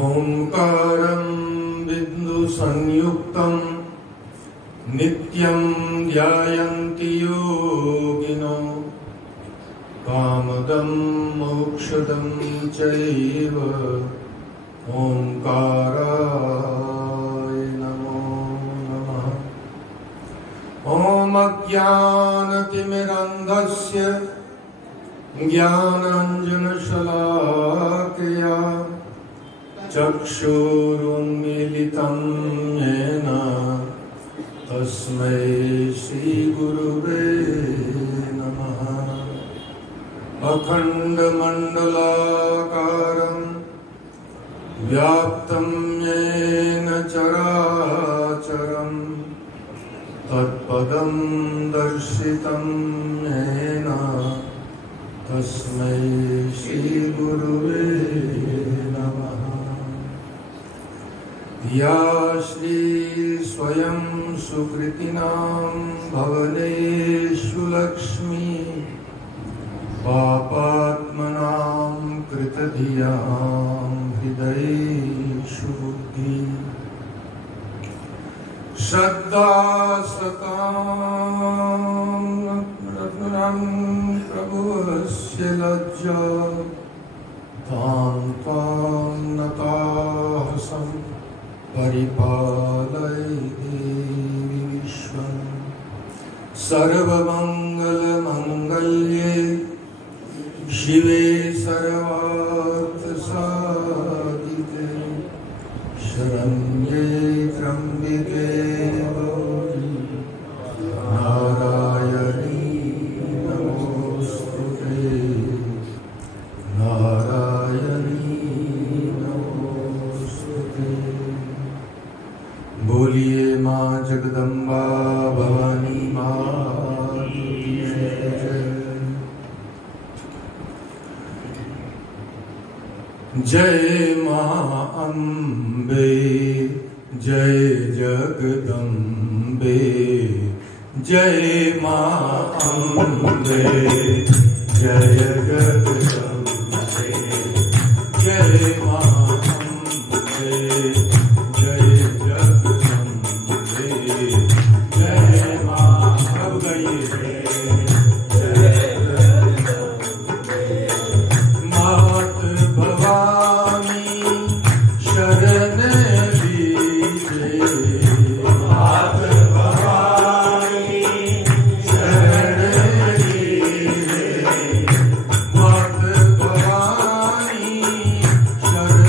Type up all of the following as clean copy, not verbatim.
ओंकारं बिंदु संयुक्तं नित्यं ध्यायन्ति योगिनो कामदं मोक्षदं चैव ओंकाराय नमो नमः। ॐ अज्ञानतिमिरन्धस्य ज्ञानाञ्जनशलाकया चक्षुरुन्मीलितं येन तस्मै श्रीगुरुवे नमः। अखण्डमण्डलाकारं व्याप्तं येन चराचरं तत्पदं दर्शितं येन तस्मै श्रीगुरुवे नमः। या श्री स्वयं सुकृतिनां भवनेषु लक्ष्मी पापात्मनां कृतधियां हृदयेषु बुद्धि श्रद्धा सतां प्रभुस्य लज्जा तां त्वां नताहसं परिपालयति विश्वं। सर्वमङ्गलमङ्गल्ये शिवे सर्वार्थसाधिके शरण्ये त्र्यम्बिके गौरी नारायणी नमोस्तुते नारायणी नमोस्तुते। बोलिए माँ जगदम्बा भवानी माँ की जय। जय माँ अम्बे जय जगदम्बे जय माँ अम्बे जय जगदम्बे जय माँ अम्बे जय जगदम्बे जय माँ। अब गाइए मात भवानी शरण दीजिए मात भवानी शरण दीजिए मात भवानी शरण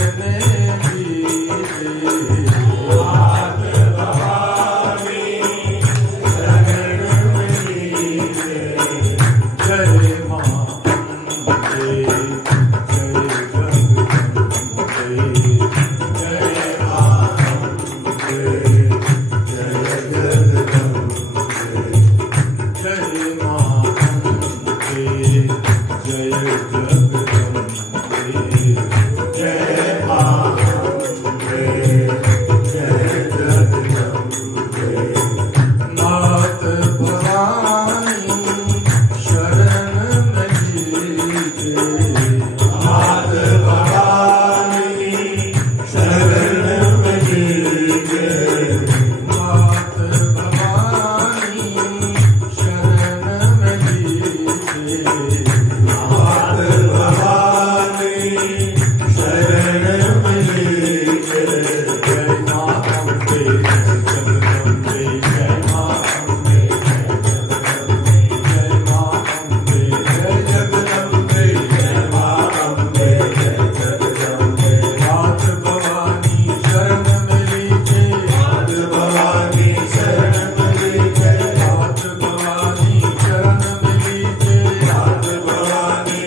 दीजिए मात भवानी शरण दीजिए। जय माँ अम्बे भवानी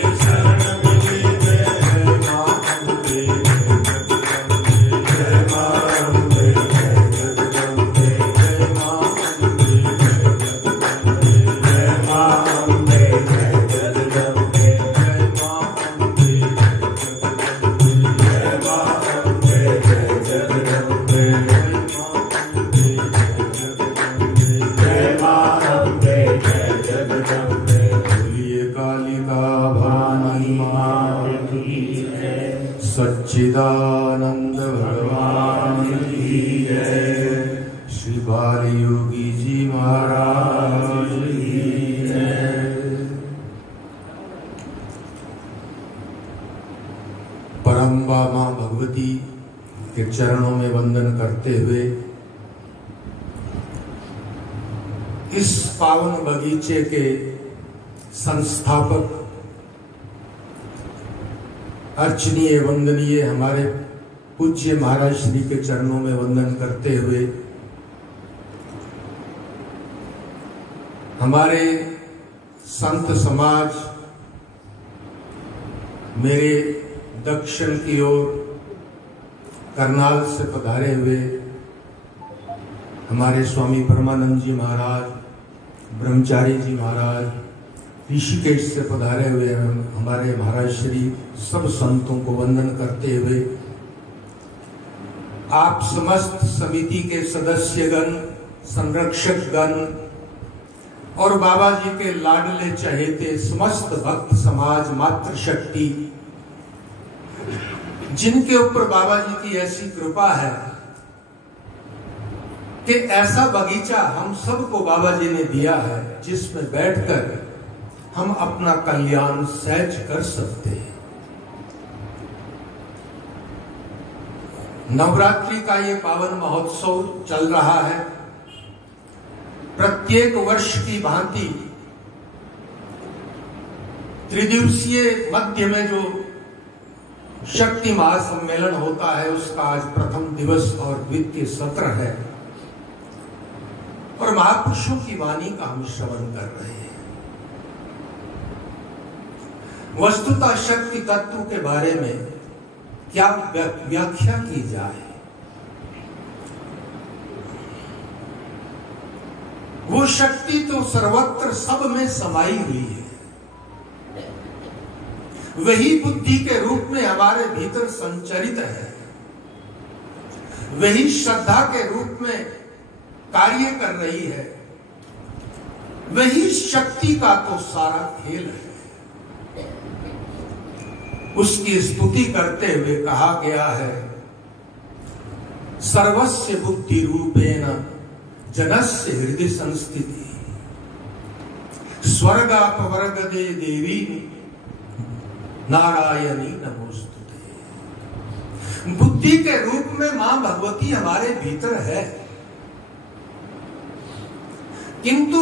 भानुमान की जय, सच्चिदानंद भगवान की जय, श्री बाल योगी जी महाराज की जय। परम्बा मां भगवती के चरणों में वंदन करते हुए इस पावन बगीचे के संस्थापक अर्चनीय वंदनीय हमारे पूज्य महाराज श्री के चरणों में वंदन करते हुए हमारे संत समाज मेरे दक्षिण की ओर करनाल से पधारे हुए हमारे स्वामी परमानंद जी महाराज, ब्रह्मचारी जी महाराज, ऋषिकेश से पधारे हुए हमारे महाराज श्री, सब संतों को वंदन करते हुए आप समस्त समिति के सदस्यगण, संरक्षकगण और बाबा जी के लाडले चहेते समस्त भक्त समाज, मातृशक्ति, जिनके ऊपर बाबा जी की ऐसी कृपा है कि ऐसा बगीचा हम सबको बाबा जी ने दिया है जिसमें बैठकर हम अपना कल्याण सहज कर सकते हैं। नवरात्रि का ये पावन महोत्सव चल रहा है। प्रत्येक वर्ष की भांति त्रिदिवसीय मध्य में जो शक्ति महासम्मेलन होता है उसका आज प्रथम दिवस और द्वितीय सत्र है और महापुरुषों की वाणी का हम श्रवण कर रहे हैं। वस्तुतः शक्ति तत्व के बारे में क्या व्याख्या की जाए। वो शक्ति तो सर्वत्र सब में समाई हुई है। वही बुद्धि के रूप में हमारे भीतर संचरित है, वही श्रद्धा के रूप में कार्य कर रही है, वही शक्ति का तो सारा खेल है। उसकी स्तुति करते हुए कहा गया है, सर्वस्य बुद्धि रूपेण जनस्य हृदय संस्थिति, स्वर्गापवर्गदे देवी नारायणी नमोस्तुते। बुद्धि के रूप में मां भगवती हमारे भीतर है, किंतु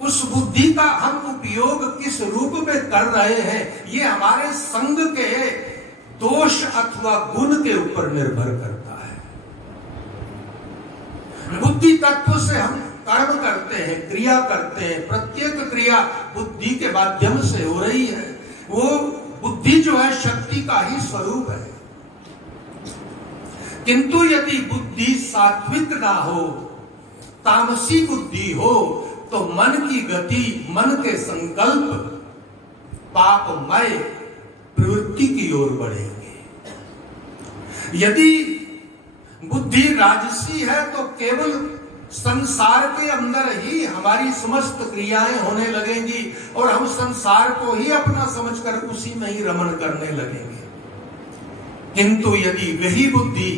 उस बुद्धि का हम उपयोग किस रूप में कर रहे हैं ये हमारे संग के दोष अथवा गुण के ऊपर निर्भर करता है। बुद्धि तत्व से हम कर्म करते हैं, क्रिया करते हैं, प्रत्येक क्रिया बुद्धि के माध्यम से हो रही है। वो बुद्धि जो है शक्ति का ही स्वरूप है, किंतु यदि बुद्धि सात्विक ना हो, तामसी बुद्धि हो, तो मन की गति, मन के संकल्प पापमय प्रवृत्ति की ओर बढ़ेंगे। यदि बुद्धि राजसी है तो केवल संसार के अंदर ही हमारी समस्त क्रियाएं होने लगेंगी और हम संसार को ही अपना समझकर उसी में ही रमण करने लगेंगे। किंतु यदि वही बुद्धि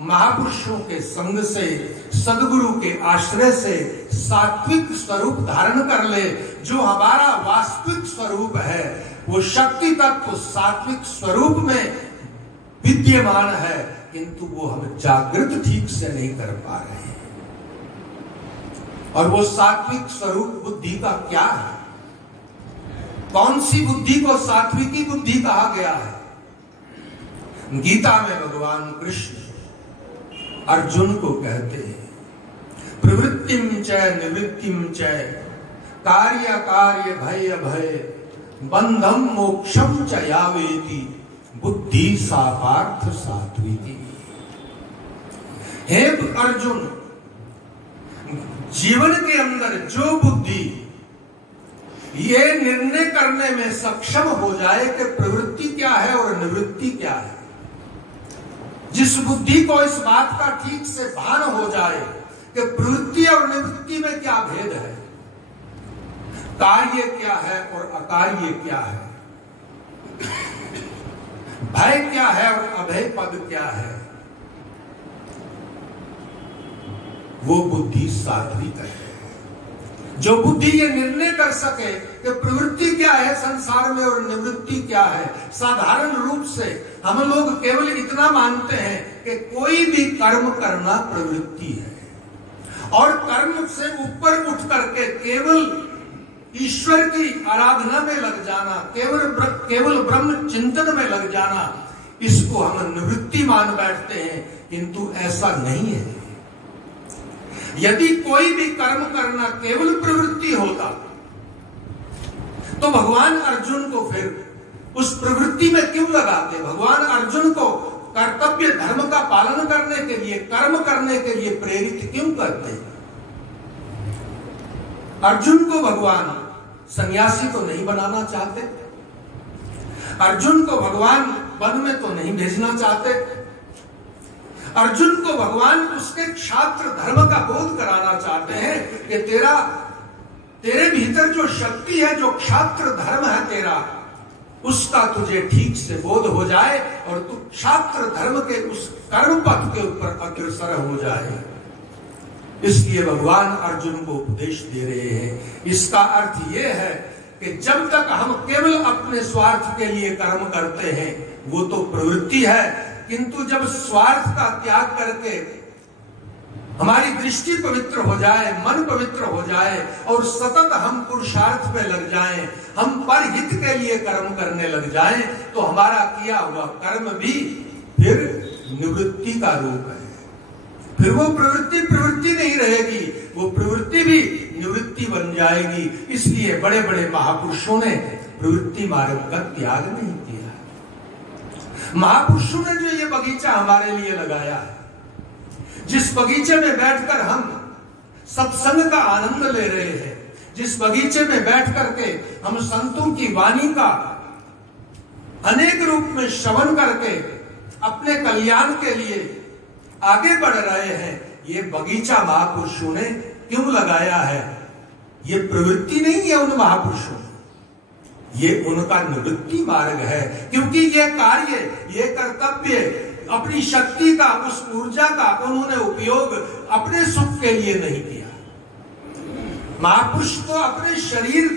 महापुरुषों के संग से, सदगुरु के आश्रय से सात्विक स्वरूप धारण कर ले, जो हमारा वास्तविक स्वरूप है, वो शक्ति तत्व सात्विक स्वरूप में विद्यमान है, किंतु वो हम जागृत ठीक से नहीं कर पा रहे हैं। और वो सात्विक स्वरूप बुद्धि का क्या है? कौन सी बुद्धि को सात्विकी बुद्धि कहा गया है? गीता में भगवान कृष्ण अर्जुन को कहते हैं, प्रवृत्तिम च निवृत्तिम च कार्य कार्य भय भय बंधम मोक्षम च यावेति बुद्धि सा पार्थ सात्विकी। हे अर्जुन, जीवन के अंदर जो बुद्धि ये निर्णय करने में सक्षम हो जाए कि प्रवृत्ति क्या है और निवृत्ति क्या है, जिस बुद्धि को इस बात का ठीक से भान हो जाए कि प्रवृत्ति और निवृत्ति में क्या भेद है, कार्य क्या है और अकार्य क्या है, भय क्या है और अभय पद क्या है, वो बुद्धि सात्विक है। जो बुद्धि ये निर्णय कर सके कि प्रवृत्ति क्या है संसार में और निवृत्ति क्या है। साधारण रूप से हम लोग केवल इतना मानते हैं कि कोई भी कर्म करना प्रवृत्ति है, और कर्म से ऊपर उठ करके केवल ईश्वर की आराधना में लग जाना, केवल ब्रह्म चिंतन में लग जाना, इसको हम निवृत्ति मान बैठते हैं, किंतु ऐसा नहीं है। यदि कोई भी कर्म करना केवल प्रवृत्ति होता तो भगवान अर्जुन को फिर उस प्रवृत्ति में क्यों लगाते? भगवान अर्जुन को कर्तव्य धर्म का पालन करने के लिए, कर्म करने के लिए प्रेरित क्यों करते? अर्जुन को भगवान सन्यासी तो नहीं बनाना चाहते, अर्जुन को भगवान वन में तो नहीं भेजना चाहते, अर्जुन को भगवान उसके क्षात्र धर्म का बोध कराना चाहते हैं कि तेरे भीतर जो शक्ति है, जो क्षात्र धर्म है तेरा, उसका तुझे ठीक से बोध हो जाए और तू क्षात्र धर्म के उस कर्म पथ के ऊपर अग्रसर हो जाए। इसलिए भगवान अर्जुन को उपदेश दे रहे हैं। इसका अर्थ यह है कि जब तक हम केवल अपने स्वार्थ के लिए कर्म करते हैं वो तो प्रवृत्ति है, किंतु जब स्वार्थ का त्याग करके हमारी दृष्टि पवित्र हो जाए, मन पवित्र हो जाए और सतत हम पुरुषार्थ पे लग जाएं, हम परहित के लिए कर्म करने लग जाएं, तो हमारा किया हुआ कर्म भी फिर निवृत्ति का रूप है। फिर वो प्रवृत्ति नहीं रहेगी, वो प्रवृत्ति भी निवृत्ति बन जाएगी। इसलिए बड़े बड़े महापुरुषों ने प्रवृत्ति मार्ग का त्याग नहीं किया। महापुरुषों ने जो ये बगीचा हमारे लिए लगाया है, जिस बगीचे में बैठकर हम सत्संग का आनंद ले रहे हैं, जिस बगीचे में बैठ करके हम संतों की वाणी का अनेक रूप में श्रवण करके अपने कल्याण के लिए आगे बढ़ रहे हैं, ये बगीचा महापुरुषों ने क्यों लगाया है? ये प्रवृत्ति नहीं है उन महापुरुषों, ये उनका निवृत्ति मार्ग है। क्योंकि ये कार्य, ये कर्तव्य, अपनी शक्ति का, उस ऊर्जा का उन्होंने उपयोग अपने सुख के लिए नहीं किया। महापुरुष तो अपने शरीर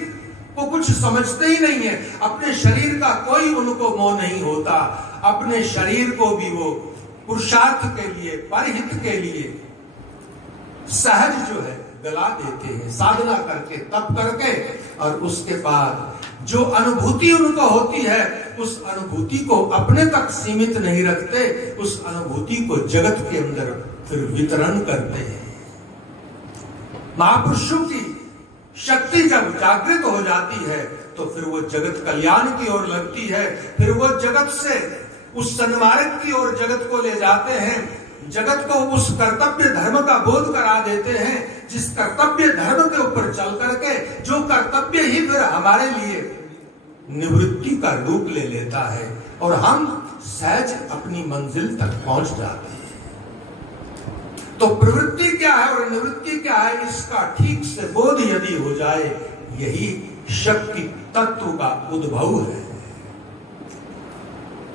को कुछ समझते ही नहीं है, अपने शरीर का कोई उनको मोह नहीं होता, अपने शरीर को भी वो पुरुषार्थ के लिए, परहित के लिए सहज जो है गला देते हैं, साधना करके, तप करके, और उसके बाद जो अनुभूति उनको होती है उस अनुभूति को अपने तक सीमित नहीं रखते, उस अनुभूति को जगत के अंदर फिर वितरण करते हैं। महापुरुषों की शक्ति जब जागृत हो जाती है तो फिर वो जगत कल्याण की ओर लगती है, फिर वो जगत से उस सन्मार्ग की ओर जगत को ले जाते हैं, जगत को उस कर्तव्य धर्म का बोध करा देते हैं, जिस कर्तव्य धर्म के ऊपर चल करके जो कर्तव्य ही फिर हमारे लिए निवृत्ति का रूप ले लेता है और हम सहज अपनी मंजिल तक पहुंच जाते हैं। तो प्रवृत्ति क्या है और निवृत्ति क्या है, इसका ठीक से बोध यदि हो जाए, यही शक्ति तत्व का उद्भव है।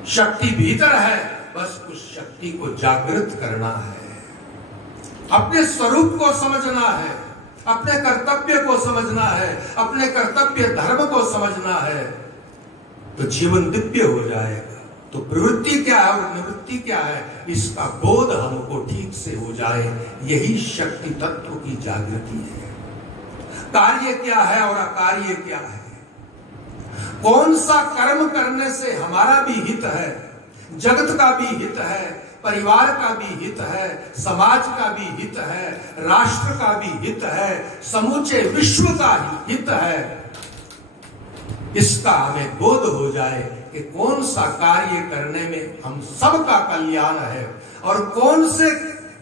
शक्ति भीतर है, बस उस शक्ति को जागृत करना है, अपने स्वरूप को समझना है, अपने कर्तव्य को समझना है, अपने कर्तव्य धर्म को समझना है, तो जीवन दिव्य हो जाएगा। तो प्रवृत्ति क्या है और निवृत्ति क्या है, इसका बोध हमको ठीक से हो जाए, यही शक्ति तत्व की जागृति है। कार्य क्या है और अकार्य क्या है, कौन सा कर्म करने से हमारा भी हित है, जगत का भी हित है, परिवार का भी हित है, समाज का भी हित है, राष्ट्र का भी हित है, समूचे विश्व का हित है, इसका हमें बोध हो जाए कि कौन सा कार्य करने में हम सबका कल्याण है और कौन से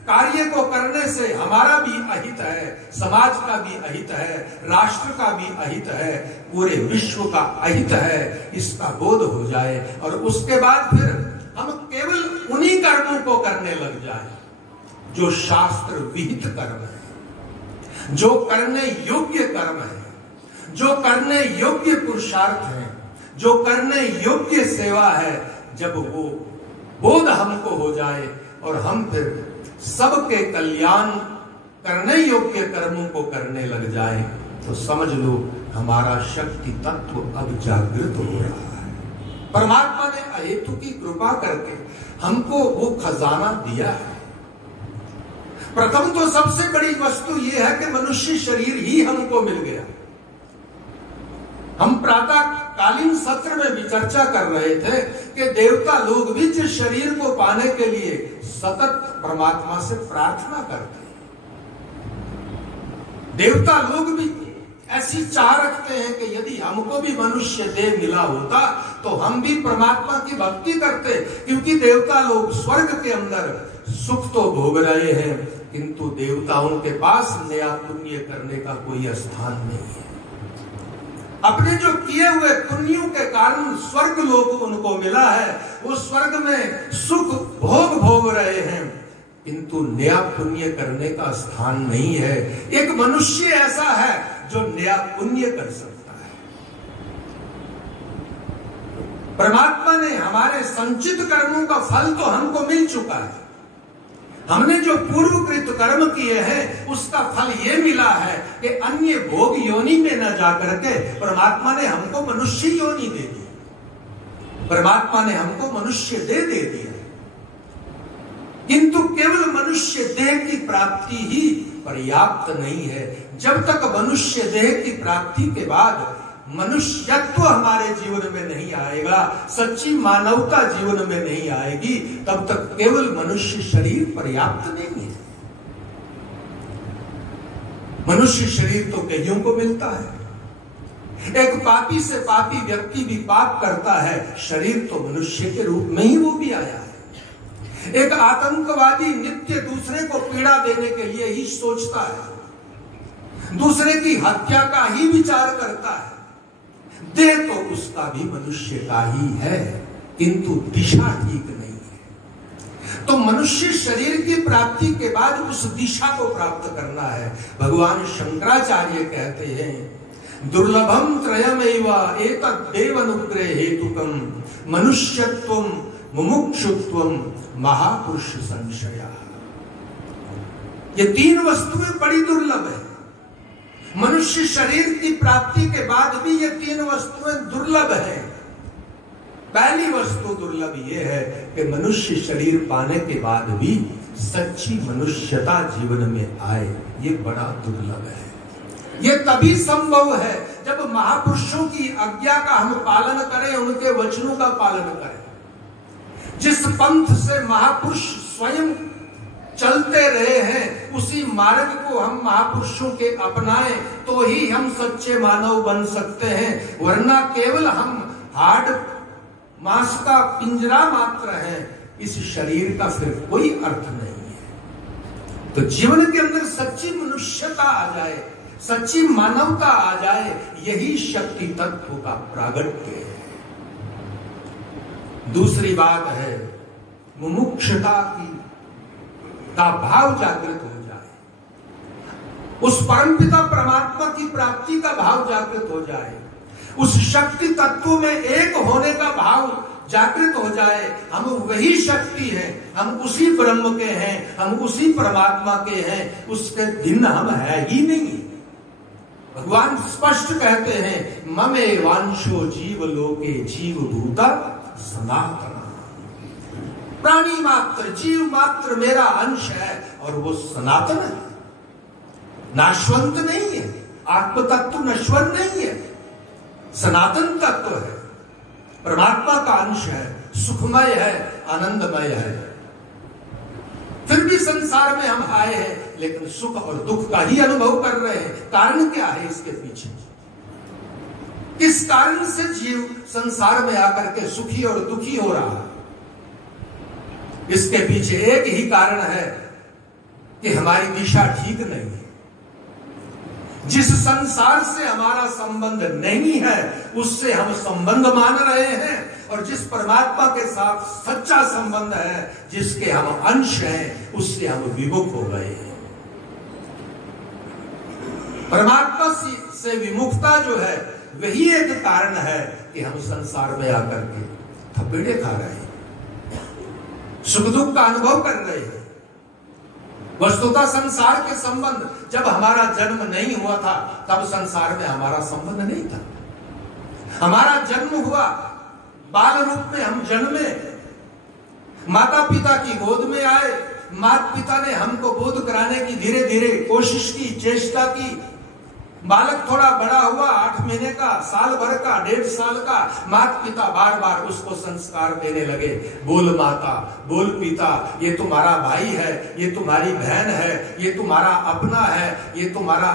कार्य को करने से हमारा भी अहित है, समाज का भी अहित है, राष्ट्र का भी अहित है, पूरे विश्व का अहित है, इसका बोध हो जाए और उसके बाद फिर हम केवल उन्हीं कर्मों को करने लग जाए जो शास्त्र विहित कर्म है, जो करने योग्य कर्म है, जो करने योग्य पुरुषार्थ है, जो करने योग्य सेवा है, जब वो बोध हमको हो जाए और हम फिर सबके कल्याण करने योग्य कर्मों को करने लग जाए, तो समझ लो हमारा शक्ति तत्व अब जागृत हो रहा है। परमात्मा ने अहेतु की कृपा करके हमको वो खजाना दिया है। प्रथम तो सबसे बड़ी वस्तु ये है कि मनुष्य शरीर ही हमको मिल गया। हम प्रातःकालीन सत्र में भी चर्चा कर रहे थे कि देवता लोग भी जिस शरीर को पाने के लिए सतत परमात्मा से प्रार्थना करते हैं, देवता लोग भी ऐसी चाह रखते हैं कि यदि हमको भी मनुष्य देह मिला होता तो हम भी परमात्मा की भक्ति करते, क्योंकि देवता लोग स्वर्ग के अंदर सुख तो भोग रहे हैं, किंतु देवताओं के पास नया पुण्य करने का कोई स्थान नहीं है। अपने जो किए हुए पुण्यों के कारण स्वर्ग लोग उनको मिला है, वो स्वर्ग में सुख भोग रहे हैं, किंतु नया पुण्य करने का स्थान नहीं है। एक मनुष्य ऐसा है जो नया पुण्य कर सकता है। परमात्मा ने हमारे संचित कर्मों का फल तो हमको मिल चुका है। हमने जो पूर्वकृत कर्म किए हैं उसका फल ये मिला है कि अन्य भोग योनि में न जाकर के परमात्मा ने हमको मनुष्य योनि दे दी, परमात्मा ने हमको मनुष्य दे दिया। किंतु केवल मनुष्य देह की प्राप्ति ही पर्याप्त नहीं है। जब तक मनुष्य देह की प्राप्ति के बाद मनुष्यत्व हमारे जीवन में नहीं आएगा, सच्ची मानवता जीवन में नहीं आएगी, तब तक केवल मनुष्य शरीर पर्याप्त नहीं है। मनुष्य शरीर तो कईयों को मिलता है। एक पापी से पापी व्यक्ति भी पाप करता है, शरीर तो मनुष्य के रूप में ही वो भी आया है। एक आतंकवादी नित्य दूसरे को पीड़ा देने के लिए ही सोचता है, दूसरे की हत्या का ही विचार करता है। देह तो उसका भी मनुष्य का ही है, किंतु दिशा ठीक नहीं है। तो मनुष्य शरीर की प्राप्ति के बाद उस दिशा को प्राप्त करना है। भगवान शंकराचार्य कहते हैं, दुर्लभम त्रयमेव एतद् देवानुग्रह हेतुकम मनुष्यत्वम मुमुक्षुत्वम महापुरुष संशया। ये तीन वस्तुएं बड़ी दुर्लभ है। मनुष्य शरीर की प्राप्ति के बाद भी ये तीन वस्तुएं दुर्लभ है। पहली वस्तु दुर्लभ ये है कि मनुष्य शरीर पाने के बाद भी सच्ची मनुष्यता जीवन में आए, ये बड़ा दुर्लभ है। ये तभी संभव है जब महापुरुषों की आज्ञा का हम पालन करें, उनके वचनों का पालन करें। जिस पंथ से महापुरुष स्वयं चलते रहे हैं, उसी मार्ग को हम महापुरुषों के अपनाएं तो ही हम सच्चे मानव बन सकते हैं, वरना केवल हम हार्ड मांस का पिंजरा मात्र है। इस शरीर का फिर कोई अर्थ नहीं है। तो जीवन के अंदर सच्ची मनुष्यता आ जाए, सच्ची मानवता आ जाए, यही शक्ति तत्व का प्रागट्य है। दूसरी बात है मुमुक्षुता का भाव जागृत हो जाए, उस परमपिता परमात्मा की प्राप्ति का भाव जागृत हो जाए, उस शक्ति तत्व में एक होने का भाव जागृत हो जाए। हम वही शक्ति है, हम उसी ब्रह्म के हैं, हम उसी परमात्मा के हैं, उसके भिन्न हम है ही नहीं। भगवान स्पष्ट कहते हैं, ममे वांशो जीव लोके जीव भूता सनातन। प्राणी मात्र, जीव मात्र मेरा अंश है और वो सनातन है, नाशवंत नहीं है। आत्म तत्व नश्वर नहीं है, सनातन तत्व है, परमात्मा का अंश है, सुखमय है, आनंदमय है। फिर भी संसार में हम आए हैं, लेकिन सुख और दुख का ही अनुभव कर रहे हैं। कारण क्या है इसके पीछे? किस कारण से जीव संसार में आकर के सुखी और दुखी हो रहा है? इसके पीछे एक ही कारण है कि हमारी दिशा ठीक नहीं है। जिस संसार से हमारा संबंध नहीं है उससे हम संबंध मान रहे हैं, और जिस परमात्मा के साथ सच्चा संबंध है, जिसके हम अंश हैं, उससे हम विमुख हो गए हैं। परमात्मा से विमुखता जो है वही एक कारण है कि हम संसार में आकर के थपेड़े खा रहे हैं, सुख दुख का अनुभव कर रहे हैं। वस्तुतः संसार के संबंध, जब हमारा जन्म नहीं हुआ था तब संसार में हमारा संबंध नहीं था। हमारा जन्म हुआ, बाल रूप में हम जन्मे, माता पिता की गोद में आए, माता पिता ने हमको बोध कराने की धीरे धीरे कोशिश की, चेष्टा की। बालक थोड़ा बड़ा हुआ, 8 महीने का, साल भर का, 1.5 साल का, माता पिता बार बार उसको संस्कार देने लगे। बोल माता, बोल पिता, ये तुम्हारा भाई है, ये तुम्हारी बहन है, ये तुम्हारा अपना है, ये तुम्हारा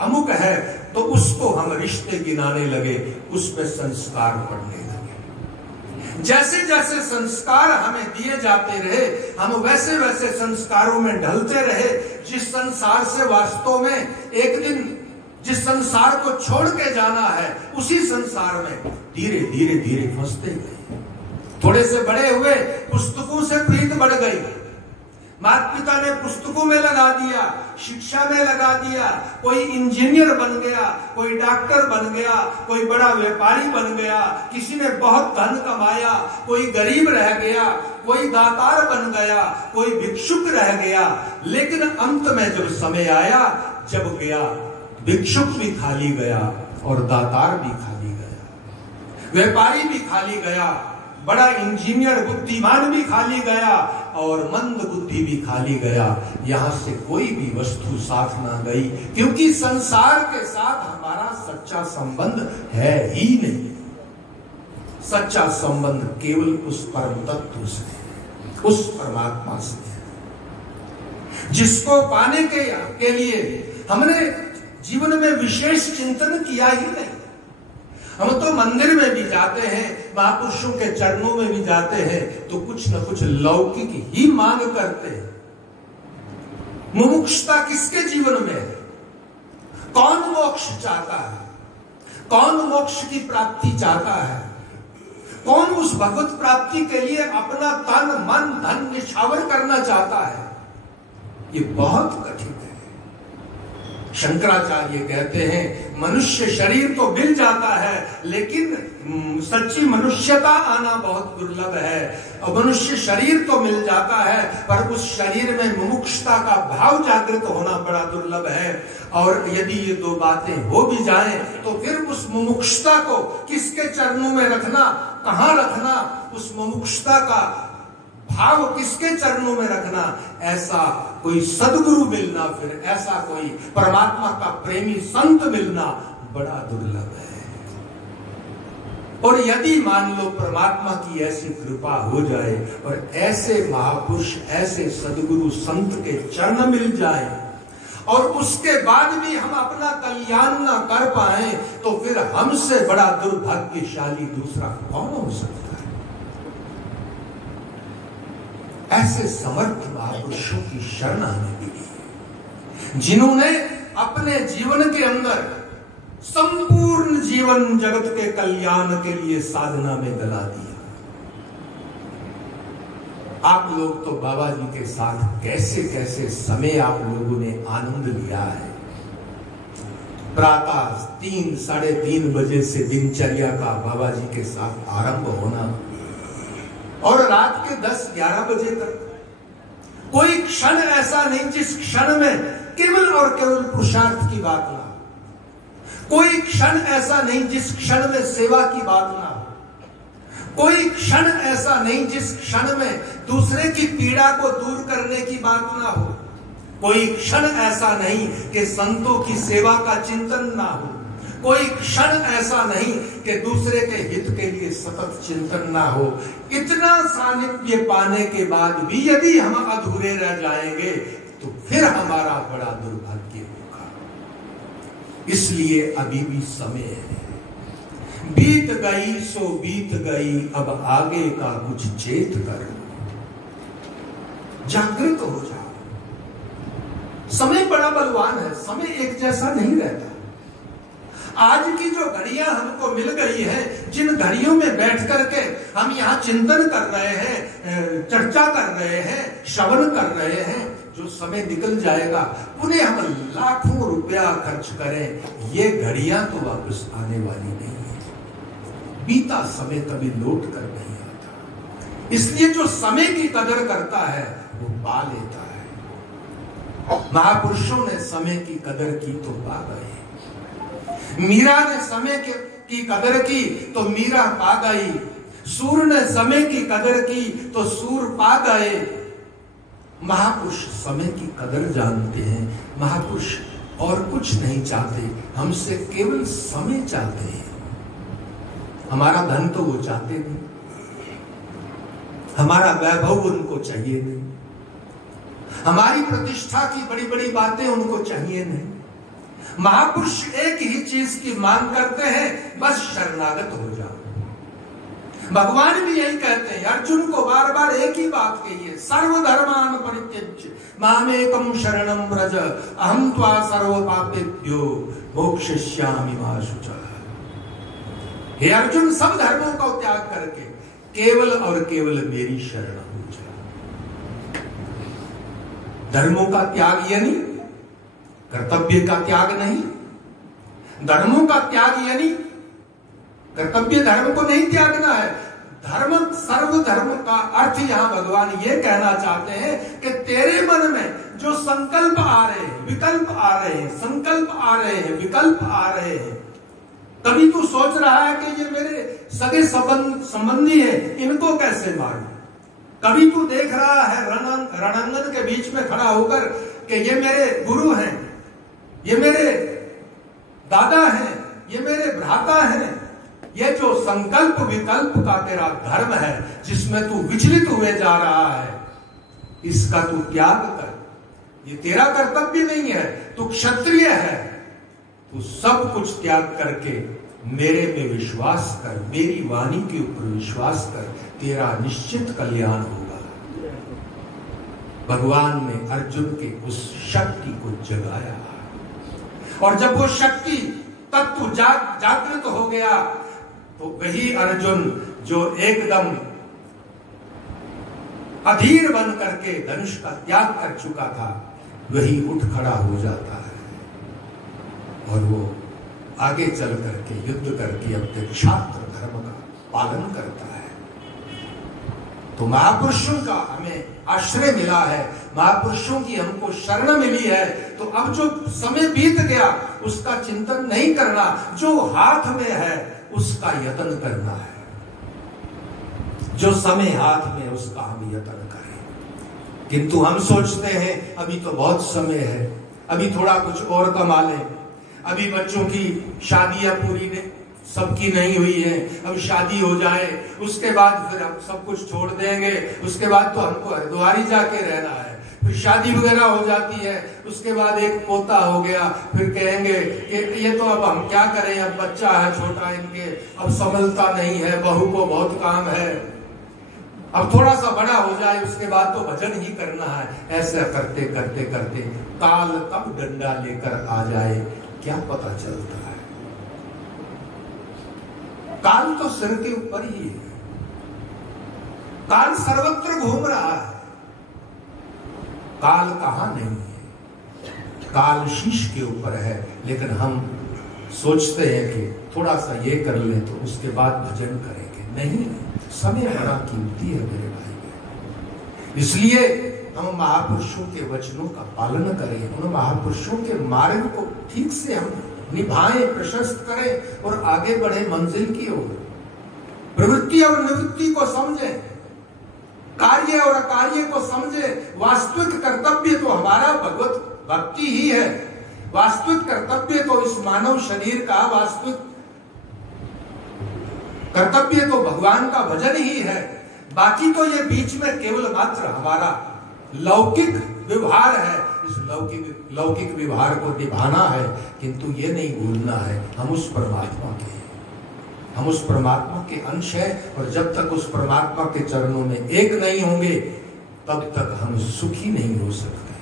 अमुक है। तो उसको हम रिश्ते गिनाने लगे, उसमें संस्कार पड़ने लगे। जैसे जैसे संस्कार हमें दिए जाते रहे, हम वैसे वैसे संस्कारों में ढलते रहे। जिस संसार से वास्तव में एक दिन जिस संसार को छोड़ के जाना है, उसी संसार में धीरे धीरे धीरे फंसते गए। थोड़े से बड़े हुए, पुस्तकों से प्रीत बढ़ गई। माता पिता ने पुस्तकों में लगा दिया, शिक्षा में लगा दिया। कोई इंजीनियर बन गया, कोई डॉक्टर बन गया, कोई बड़ा व्यापारी बन गया, किसी ने बहुत धन कमाया, कोई गरीब रह गया, कोई दातार बन गया, कोई भिक्षुक रह गया। लेकिन अंत में जब समय आया, जब गया, भिक्षुक भी खाली गया और दातार भी खाली गया, व्यापारी भी खाली गया, बड़ा इंजीनियर बुद्धिमान भी खाली गया और मंद बुद्धि भी खाली गया। यहां से कोई भी वस्तु साथ ना गई, क्योंकि संसार के साथ हमारा सच्चा संबंध है ही नहीं। सच्चा संबंध केवल उस परम तत्व से, उस परमात्मा से है, जिसको पाने के लिए हमने जीवन में विशेष चिंतन किया ही नहीं। हम तो मंदिर में भी जाते हैं, महापुरुषों के चरणों में भी जाते हैं, तो कुछ न कुछ लौकिक ही मांग करते हैं। मुमुक्षुता किसके जीवन में है? कौन मोक्ष चाहता है? कौन मोक्ष की प्राप्ति चाहता है? कौन उस भगवत प्राप्ति के लिए अपना तन मन धन निछावर करना चाहता है? ये बहुत कठिन है। शंकराचार्य कहते हैं मनुष्य शरीर तो मिल जाता है, लेकिन सच्ची मनुष्यता आना बहुत दुर्लभ है। और मनुष्य शरीर तो मिल जाता है, पर उस शरीर में मुमुक्षुता का भाव जागृत होना बड़ा दुर्लभ है। और यदि ये दो बातें हो भी जाएं, तो फिर उस मुमुक्षुता को किसके चरणों में रखना, कहाँ रखना, उस मुमुक्षुता का भाव किसके चरणों में रखना, ऐसा कोई सदगुरु मिलना, फिर ऐसा कोई परमात्मा का प्रेमी संत मिलना बड़ा दुर्लभ है। और यदि मान लो परमात्मा की ऐसी कृपा हो जाए और ऐसे महापुरुष, ऐसे सदगुरु संत के चरण मिल जाए, और उसके बाद भी हम अपना कल्याण ना कर पाए, तो फिर हमसे बड़ा दुर्भाग्यशाली दूसरा कौन हो सकता है? ऐसे समर्थ महापुरुषों की शरण हमें मिली, जिन्होंने अपने जीवन के अंदर संपूर्ण जीवन जगत के कल्याण के लिए साधना में गला दिया। आप लोग तो बाबा जी के साथ कैसे कैसे समय आप लोगों ने आनंद लिया है। प्रातः 3, 3:30 बजे से दिनचर्या का बाबा जी के साथ आरंभ होना, और रात के 10-11 बजे तक कोई क्षण ऐसा नहीं जिस क्षण में केवल और केवल पुरुषार्थ की बात ना, कोई क्षण ऐसा नहीं जिस क्षण में सेवा की बात ना, कोई क्षण ऐसा नहीं जिस क्षण में दूसरे की पीड़ा को दूर करने की बात ना हो, कोई क्षण ऐसा नहीं कि संतों की सेवा का चिंतन ना हो, कोई क्षण ऐसा नहीं कि दूसरे के हित के लिए सतत चिंतन ना हो। इतना सानिध्य पाने के बाद भी यदि हम अधूरे रह जाएंगे, तो फिर हमारा बड़ा दुर्भाग्य होगा। इसलिए अभी भी समय है। बीत गई सो बीत गई, अब आगे का कुछ चेत कर, जागृत हो जाओ। समय बड़ा बलवान है, समय एक जैसा नहीं रहता। आज की जो घड़ियां हमको मिल गई हैं, जिन घड़ियों में बैठ करके हम यहाँ चिंतन कर रहे हैं, चर्चा कर रहे हैं, श्रवण कर रहे हैं, जो समय निकल जाएगा, पुनः हम लाखों रुपया खर्च करें, ये घड़ियां तो वापस आने वाली नहीं है। बीता समय कभी लौट कर नहीं आता। इसलिए जो समय की कदर करता है वो पा लेता है। महापुरुषों ने समय की कदर की तो पा गए। मीरा ने समय की कदर की तो मीरा पा गई। सूर ने समय की कदर की तो सूर पा गए। महापुरुष समय की कदर जानते हैं। महापुरुष और कुछ नहीं चाहते, हमसे केवल समय चाहते हैं। हमारा धन तो वो चाहते नहीं, हमारा वैभव उनको चाहिए नहीं, हमारी प्रतिष्ठा की बड़ी बड़ी बातें उनको चाहिए नहीं। महापुरुष एक ही चीज की मांग करते हैं, बस शरणागत हो जाओ। भगवान भी यही कहते हैं, अर्जुन को बार बार एक ही बात कही है, सर्वधर्मान परित्यज्य मामेकम शरणं व्रज अहं त्वा सर्व पापेभ्यो मोक्षयिष्यामि मा शुचः। हे अर्जुन, सब धर्मों का त्याग करके केवल और केवल मेरी शरण हो जा। धर्मों का त्याग यानी कर्तव्य का त्याग नहीं, धर्मों का त्याग यानी कर्तव्य धर्म को नहीं त्यागना है। धर्म, सर्वधर्म का अर्थ यहां भगवान ये कहना चाहते हैं कि तेरे मन में जो संकल्प आ रहे हैं, विकल्प आ रहे हैं, संकल्प आ रहे हैं, विकल्प आ रहे हैं, कभी तू सोच रहा है कि ये मेरे सगे संबंधी है, इनको कैसे मारूं। कभी तू देख रहा है रणांगन के बीच में खड़ा होकर कि ये मेरे गुरु हैं, ये मेरे दादा हैं, ये मेरे भ्राता हैं। ये जो संकल्प विकल्प का तेरा धर्म है, जिसमें तू विचलित हुए जा रहा है, इसका तू त्याग कर। ये तेरा कर्तव्य नहीं है, तू क्षत्रिय है। तू सब कुछ त्याग करके मेरे में विश्वास कर, मेरी वाणी के ऊपर विश्वास कर, तेरा निश्चित कल्याण होगा। भगवान ने अर्जुन के उस शक्ति को जगाया, और जब वो शक्ति तत्व जागृत हो गया, तो वही अर्जुन जो एकदम अधीर बन करके धनुष का त्याग कर चुका था, वही उठ खड़ा हो जाता है और वो आगे चल करके युद्ध करके अपने क्षात्र धर्म का पालन करता है। तो महापुरुषों का हमें आश्रय मिला है, महापुरुषों की हमको शरण मिली है। तो अब जो समय बीत गया उसका चिंतन नहीं करना, जो हाथ में है उसका यत्न करना है। जो समय हाथ में उसका हम यत्न करें। किंतु हम सोचते हैं अभी तो बहुत समय है, अभी थोड़ा कुछ और कमा लें, अभी बच्चों की शादियां पूरी ने सबकी नहीं हुई है, अब शादी हो जाए उसके बाद फिर हम सब कुछ छोड़ देंगे, उसके बाद तो हमको हरिद्वार ही जाके रहना है। फिर शादी वगैरह हो जाती है, उसके बाद एक पोता हो गया, फिर कहेंगे कि ये तो अब हम क्या करें, अब बच्चा है छोटा, इनके अब संभलता नहीं है, बहू को बहुत काम है, अब थोड़ा सा बड़ा हो जाए उसके बाद तो भजन ही करना है। ऐसा करते करते करते काल कब डंडा लेकर आ जाए क्या पता चलता है। काल तो सिर के ऊपर ही है, काल सर्वत्र घूम रहा है, काल कहां नहीं है, काल शीश के ऊपर है। लेकिन हम सोचते हैं कि थोड़ा सा ये कर ले तो उसके बाद भजन करेंगे। नहीं, समय बड़ा कीमती है मेरे भाई। इसलिए हम महापुरुषों के वचनों का पालन करें, उन महापुरुषों के मार्ग को ठीक से हम निभाएं, प्रशस्त करें और आगे बढ़े मंजिल की ओर। प्रवृत्ति और निवृत्ति को समझें, कार्य और अकार्य को समझें। वास्तविक कर्तव्य तो हमारा भगवत भक्ति ही है, वास्तविक कर्तव्य तो इस मानव शरीर का वास्तविक कर्तव्य तो भगवान का भजन ही है। बाकी तो ये बीच में केवल मात्र हमारा लौकिक व्यवहार है, इस लौकिक व्यवहार को निभाना है। किंतु ये नहीं भूलना है हम उस परमात्मा के, हम उस परमात्मा के अंश हैं, और जब तक उस परमात्मा के चरणों में एक नहीं होंगे तब तक हम सुखी नहीं हो सकते,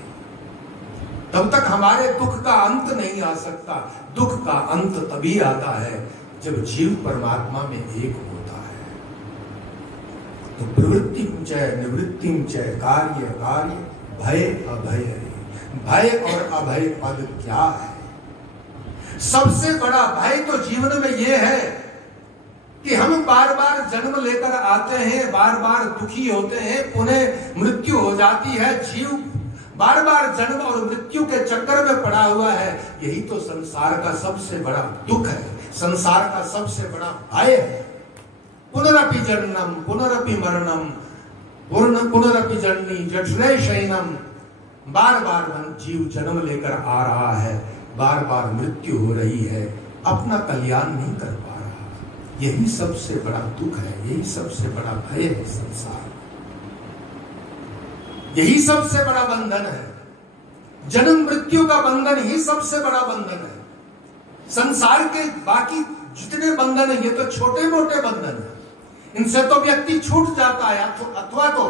तब तक हमारे दुख का अंत नहीं आ सकता। दुख का अंत तभी आता है जब जीव परमात्मा में एक होता है। तो प्रवृत्ति च निवृत्ति च कार्य कार्य भय अभय। भय और अभय पद क्या है? सबसे बड़ा भय तो जीवन में यह है कि हम बार बार जन्म लेकर आते हैं, बार बार दुखी होते हैं, पुनः मृत्यु हो जाती है। जीव बार बार जन्म और मृत्यु के चक्कर में पड़ा हुआ है। यही तो संसार का सबसे बड़ा दुख है, संसार का सबसे बड़ा भय है। पुनरपि जन्मम पुनरपि मरणम पुनरपि जननी जठरे शयनम। बार बार जीव जन्म लेकर आ रहा है, बार बार मृत्यु हो रही है, अपना कल्याण नहीं कर पा रहा। यही सबसे बड़ा दुख है, यही सबसे बड़ा भय है संसार, यही सबसे बड़ा बंधन है। जन्म मृत्यु का बंधन ही सबसे बड़ा बंधन है। संसार के बाकी जितने बंधन है ये तो छोटे मोटे बंधन है, इनसे तो व्यक्ति छूट जाता है अथवा तो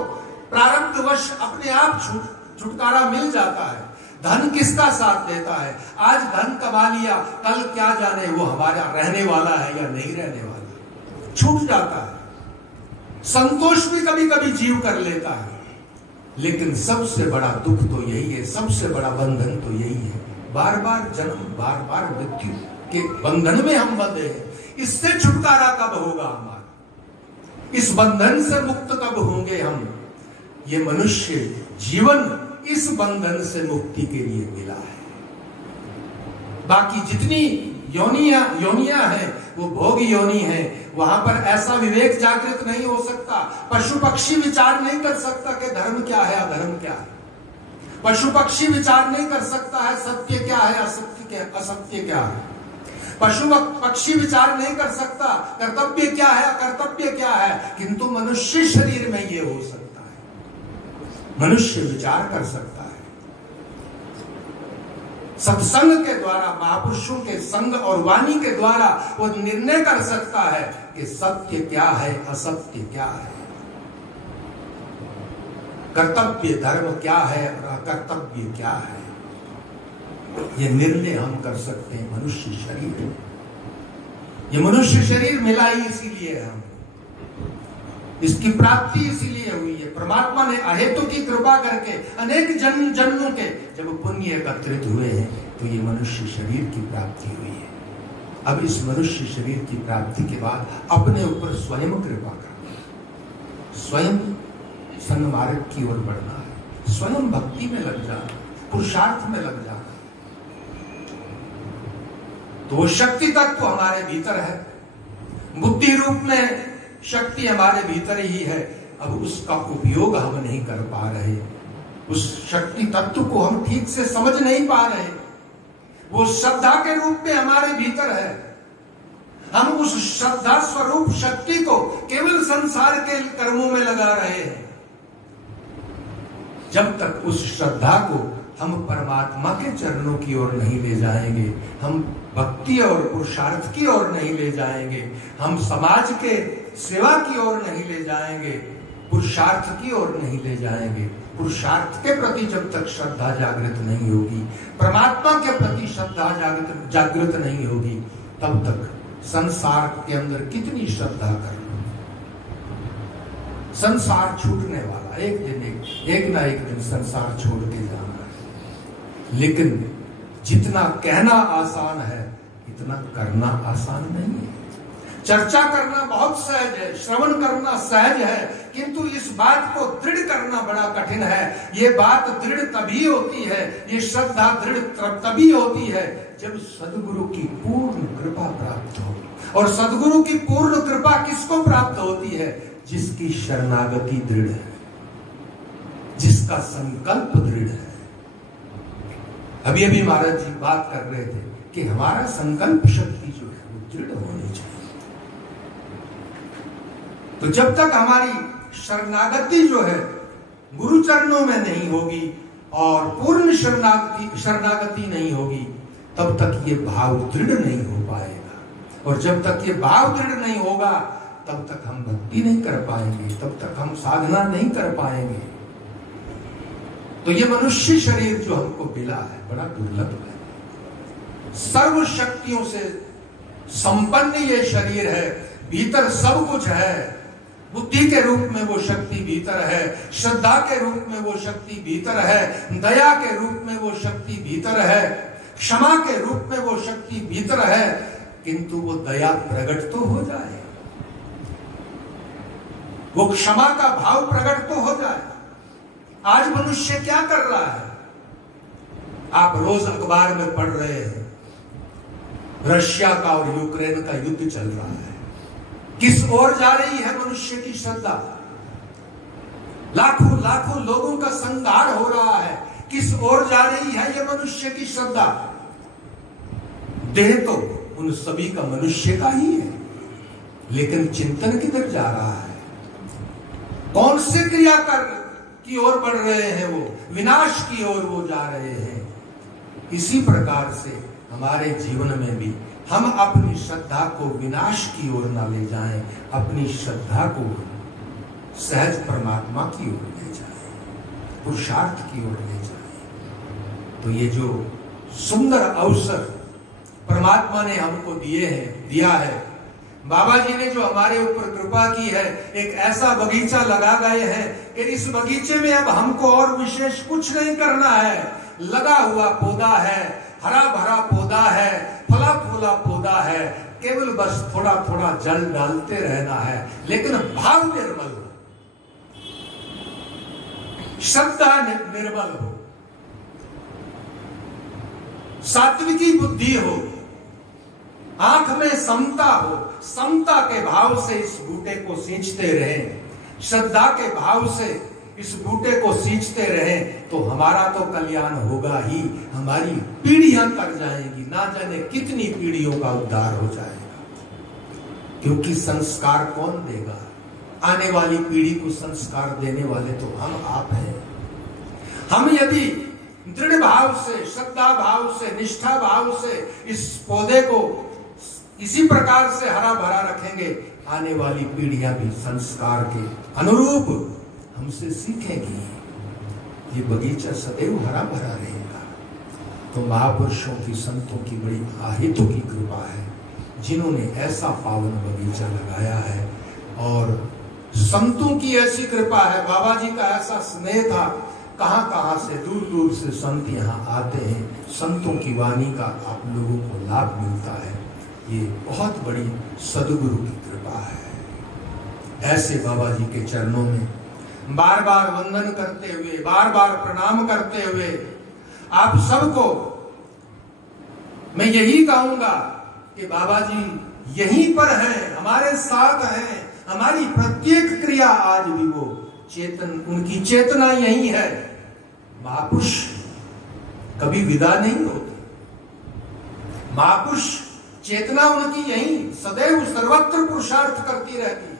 प्रारब्धवश अपने आप छुटकारा मिल जाता है। धन किसका साथ देता है? आज धन कमा लिया, कल क्या जाने वो हमारा रहने वाला है या नहीं रहने वाला, छूट जाता है। संतोष भी कभी कभी जीव कर लेता है, लेकिन सबसे बड़ा दुख तो यही है, सबसे बड़ा बंधन तो यही है। बार बार जन्म, बार बार मृत्यु के बंधन में हम बंधे हैं। इससे छुटकारा कब होगा हमारा? इस बंधन से मुक्त कब होंगे हम? ये मनुष्य जीवन इस बंधन से मुक्ति के लिए मिला है। बाकी जितनी योनियां हैं वो भोग योनि है, वहां पर ऐसा विवेक जागृत नहीं हो सकता। पशु पक्षी विचार नहीं कर सकता कि धर्म क्या है अधर्म क्या है। पशु पक्षी विचार नहीं कर सकता है सत्य क्या है असत्य क्या है। पशु पक्षी विचार नहीं कर सकता कर्तव्य क्या है अकर्तव्य क्या है, किंतु मनुष्य शरीर में ये हो सकता है। मनुष्य विचार कर सकता है। सत्संग के द्वारा, महापुरुषों के संग और वाणी के द्वारा वो निर्णय कर सकता है कि सत्य क्या है असत्य क्या है, कर्तव्य धर्म क्या है और अकर्तव्य क्या है। ये निर्णय हम कर सकते हैं मनुष्य शरीर में। ये मनुष्य शरीर मिला ही इसीलिए है हम, इसकी प्राप्ति इसीलिए हुई है। परमात्मा ने अहेतु की कृपा करके अनेक जन्मों के जब पुण्य एकत्रित हुए हैं तो ये मनुष्य शरीर की प्राप्ति हुई है। अब इस मनुष्य शरीर की प्राप्ति के बाद अपने ऊपर स्वयं कृपा करना, स्वयं सन्मार्ग की ओर बढ़ना है, स्वयं भक्ति में लग जाना, पुरुषार्थ में लग जाना। तो वो शक्ति तत्व हमारे भीतर है, बुद्धि रूप में शक्ति हमारे भीतर ही है। अब उसका उपयोग हम नहीं कर पा रहे, उस शक्ति तत्व को हम ठीक से समझ नहीं पा रहे। वो श्रद्धा के रूप में हमारे भीतर है, हम उस श्रद्धा स्वरूप शक्ति को केवल संसार के कर्मों में लगा रहे हैं। जब तक उस श्रद्धा को हम परमात्मा के चरणों की ओर नहीं ले जाएंगे, हम भक्ति और पुरुषार्थ की ओर नहीं ले जाएंगे, हम समाज के सेवा की ओर नहीं ले जाएंगे, पुरुषार्थ की ओर नहीं ले जाएंगे, पुरुषार्थ के प्रति जब तक श्रद्धा जागृत नहीं होगी, परमात्मा के प्रति श्रद्धा जागृत नहीं होगी, तब तक संसार के अंदर कितनी श्रद्धा कर लो, संसार छूटने वाला, एक ना एक दिन संसार छोड़ के जाना है। लेकिन जितना कहना आसान है इतना करना आसान नहीं है। चर्चा करना बहुत सहज है, श्रवण करना सहज है, किंतु इस बात को दृढ़ करना बड़ा कठिन है। ये बात दृढ़ तभी होती है, ये श्रद्धा दृढ़ तभी होती है जब सद्गुरु की पूर्ण कृपा प्राप्त हो। और सद्गुरु की पूर्ण कृपा किसको प्राप्त होती है? जिसकी शरणागति दृढ़ है, जिसका संकल्प दृढ़ है। अभी अभी महाराज जी बात कर रहे थे कि हमारा संकल्प शक्ति जो है वो दृढ़ होनी चाहिए। तो जब तक हमारी शरणागति जो है गुरु चरणों में नहीं होगी और पूर्ण शरणागति नहीं होगी, तब तक ये भाव दृढ़ नहीं हो पाएगा। और जब तक ये भाव दृढ़ नहीं होगा तब तक हम भक्ति नहीं कर पाएंगे, तब तक हम साधना नहीं कर पाएंगे। तो ये मनुष्य शरीर जो हमको मिला है बड़ा दुर्लभ है। सर्व शक्तियों से संपन्न ये शरीर है, भीतर सब कुछ है, बुद्धि के रूप में वो शक्ति भीतर है, श्रद्धा के रूप में वो शक्ति भीतर है, दया के रूप में वो शक्ति भीतर है, क्षमा के रूप में वो शक्ति भीतर है, किंतु वो दया प्रकट तो हो जाए, वो क्षमा का भाव प्रकट तो हो जाए। आज मनुष्य क्या कर रहा है? आप रोज अखबार में पढ़ रहे हैं, रशिया का और यूक्रेन का युद्ध चल रहा है। किस ओर जा रही है मनुष्य की श्रद्धा? लाखों लाखों लोगों का संहार हो रहा है। किस ओर जा रही है यह मनुष्य की श्रद्धा? देह तो उन सभी का मनुष्य का ही है, लेकिन चिंतन किधर जा रहा है? कौन से क्रिया कर की ओर बढ़ रहे हैं? वो विनाश की ओर वो जा रहे हैं। इसी प्रकार से हमारे जीवन में भी हम अपनी श्रद्धा को विनाश की ओर ना ले जाएं, अपनी श्रद्धा को सहज परमात्मा की ओर ले जाएं, पुरुषार्थ की ओर ले जाएं। तो ये जो सुंदर अवसर परमात्मा ने हमको दिया है, बाबा जी ने जो हमारे ऊपर कृपा की है, एक ऐसा बगीचा लगा गए हैं कि इस बगीचे में अब हमको और विशेष कुछ नहीं करना है। लगा हुआ पौधा है, हरा भरा पौधा है, फला फूला पौधा है, केवल बस थोड़ा थोड़ा जल डालते रहना है, लेकिन भाव निर्मल हो, श्रद्धा निर्मल हो, सात्विकी बुद्धि हो, आंख में समता हो। समता के भाव से इस बूटे को सींचते रहें, श्रद्धा के भाव से इस बूटे को सींचते रहें, तो हमारा तो कल्याण होगा ही, हमारी पीढ़ियां तर जाएंगी, ना जाने कितनी पीढ़ियों का उद्धार हो जाएगा। क्योंकि संस्कार कौन देगा? आने वाली पीढ़ी को संस्कार देने वाले तो हम आप हैं। हम यदि दृढ़ भाव से, श्रद्धा भाव से, निष्ठा भाव से इस पौधे को इसी प्रकार से हरा भरा रखेंगे, आने वाली पीढ़ियां भी संस्कार के अनुरूप हमसे सीखेंगी। ये बगीचा सदैव हरा भरा रहेगा। तो महापुरुषों की, संतों की बड़ी आहितों की कृपा है, जिन्होंने ऐसा पावन बगीचा लगाया है। और संतों की ऐसी कृपा है, बाबा जी का ऐसा स्नेह था, कहां कहां से, दूर दूर से संत यहाँ आते हैं, संतों की वाणी का आप लोगों को लाभ मिलता है। ये बहुत बड़ी सद्गुरु की कृपा है। ऐसे बाबा जी के चरणों में बार बार वंदन करते हुए, बार बार प्रणाम करते हुए, आप सबको मैं यही कहूंगा कि बाबा जी यहीं पर हैं, हमारे साथ हैं। हमारी प्रत्येक क्रिया आज भी वो चेतन, उनकी चेतना यही है। महापुरुष कभी विदा नहीं होते। महापुरुष चेतना उनकी यही सदैव सर्वत्र पुरुषार्थ करती रहती है।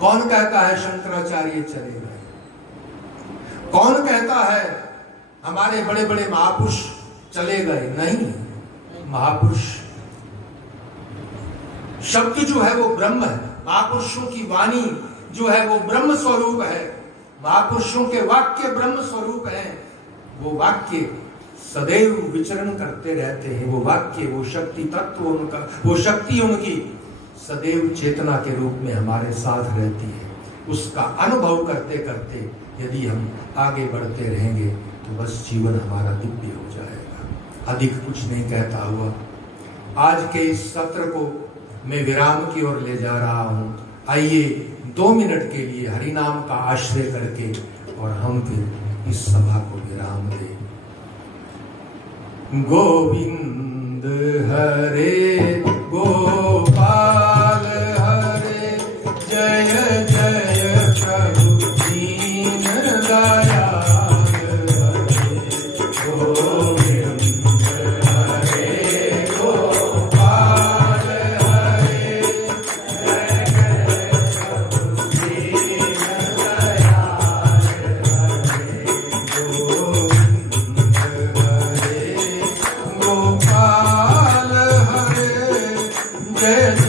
कौन कहता है शंकराचार्य चले गए? कौन कहता है हमारे बड़े बड़े महापुरुष चले गए? नहीं, महापुरुष शब्द जो है वो ब्रह्म है। महापुरुषों की वाणी जो है वो ब्रह्म स्वरूप है। महापुरुषों के वाक्य ब्रह्म स्वरूप है। वो वाक्य सदैव विचरण करते रहते हैं। वो वाक्य, वो शक्ति तत्व उनका, वो शक्ति उनकी सदैव चेतना के रूप में हमारे साथ रहती है। उसका अनुभव करते करते यदि हम आगे बढ़ते रहेंगे तो बस जीवन हमारा दिव्य हो जाएगा। अधिक कुछ नहीं कहता हुआ आज के इस सत्र को मैं विराम की ओर ले जा रहा हूं। आइए 2 मिनट के लिए हरिनाम का आश्रय करके और हम फिर इस सभा को विराम दें। गोविंद हरे गोपाल हरे, जय जय प्रभु दीन दयाल हरे। गोविंद हरे गोपाल हरे, जय जय प्रभु दीन दयाल हरे। गोविंद हरे गोपाल हरे, जय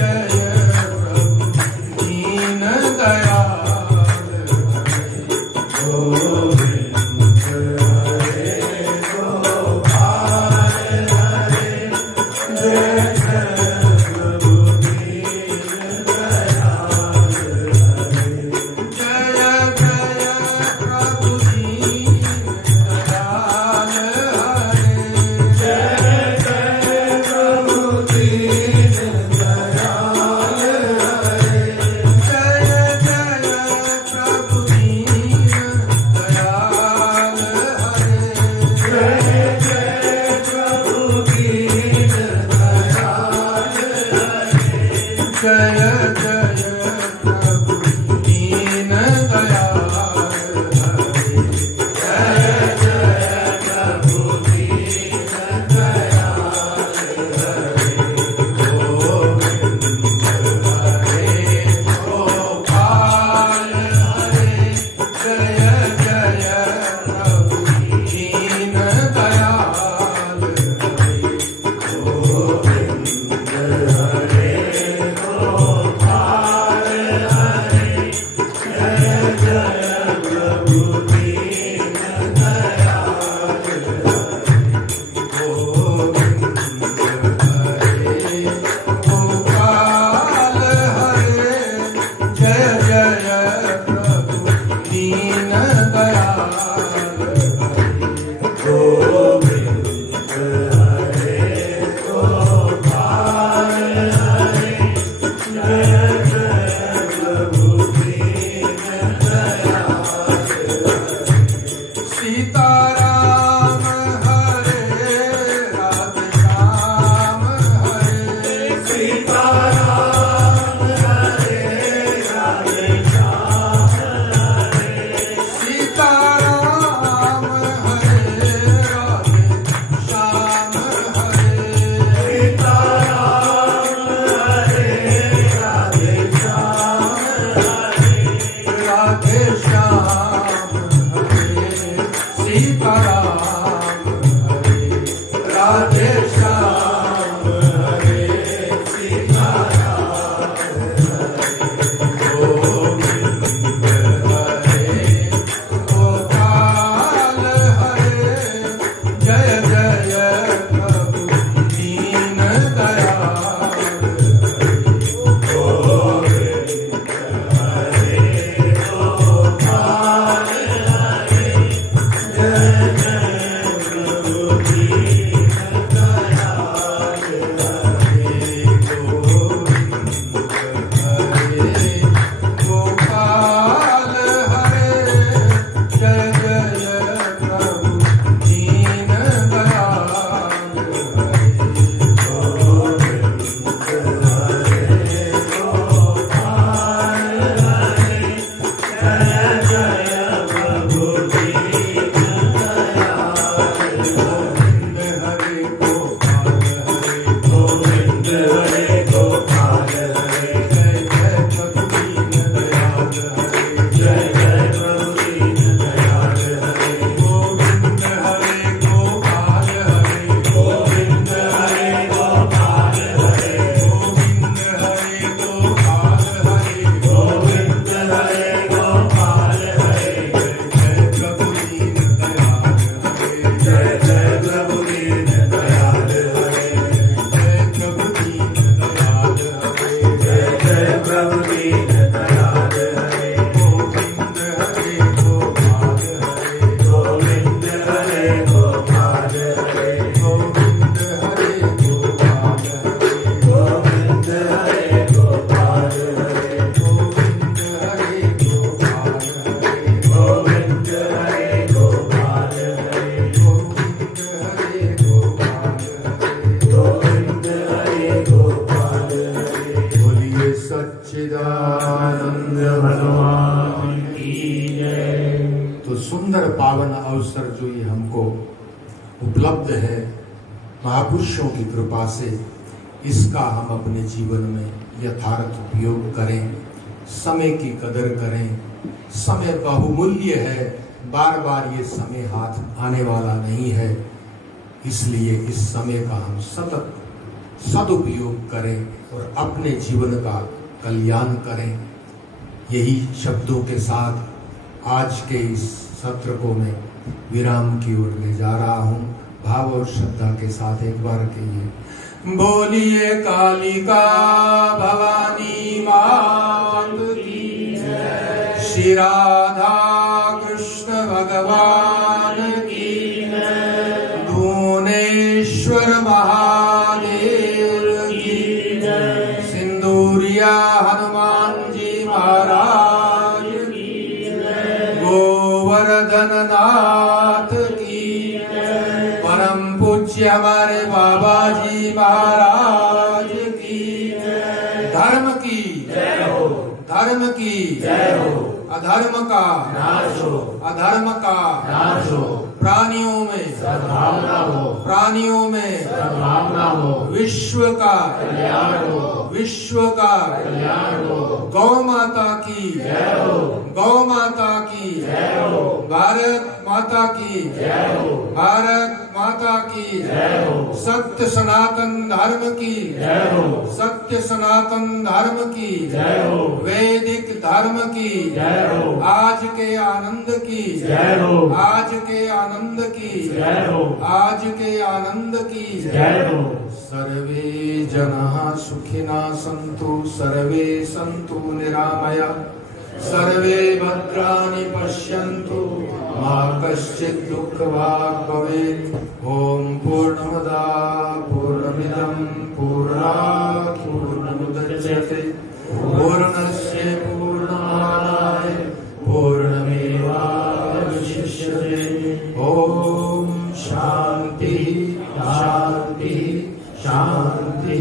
भगवान की जय। तो सुंदर पावन अवसर जो ये हमको उपलब्ध है महापुरुषों की कृपा से, इसका हम अपने जीवन में यथार्थ उपयोग करें, समय की कदर करें। समय बहुमूल्य है, बार बार ये समय हाथ आने वाला नहीं है, इसलिए इस समय का हम सतत सदुपयोग करें और अपने जीवन का कल्याण करें। यही शब्दों के साथ आज के इस सत्र को मैं विराम की ओर ले जा रहा हूँ। भाव और श्रद्धा के साथ एक बार कहिए, बोलिए कालिका भवानी मात की जय, श्री राधा कृष्ण भगवान की जय, भुवनेश्वर महादेव की जय, सिंदूरिया हनुमान जी महाराज की जय, गोवर्धन नाथ की जय, परम पूज्य हमारे बाबा जी महाराज की जय। धर्म की जय हो, धर्म की जय हो, अधर्म का नाश हो, अधर्म का नाश हो, प्राणियों में सद्भावना हो, प्राणियों में सद्भावना हो, विश्व का कल्याण हो, विश्व का कल्याण हो, गौ माता की जय हो, गौ माता की जय हो, भारत माता की जय हो, भारत माता की जय हो, सत्य सनातन धर्म की जय हो, सत्य सनातन धर्म की जय हो, वैदिक धर्म की जय हो, आज के आनंद की जय हो, आज के आनंद की जय हो, आज के आनंद की जय हो। सर्वे जनाः सुखिनः सन्तु, सर्वे सन्तु निरामया, सर्वे भद्राणि पश्यन्तु, मा कश्चित् दुःखभाग् भवेत्। ॐ पूर्णमदः पूर्णमिदं पूर्णात् पूर्णमुदच्यते, पूर्णस्य पूर्णमादाय पूर्णमेवावशिष्यते। ॐ शान्ति शान्ति शान्ति।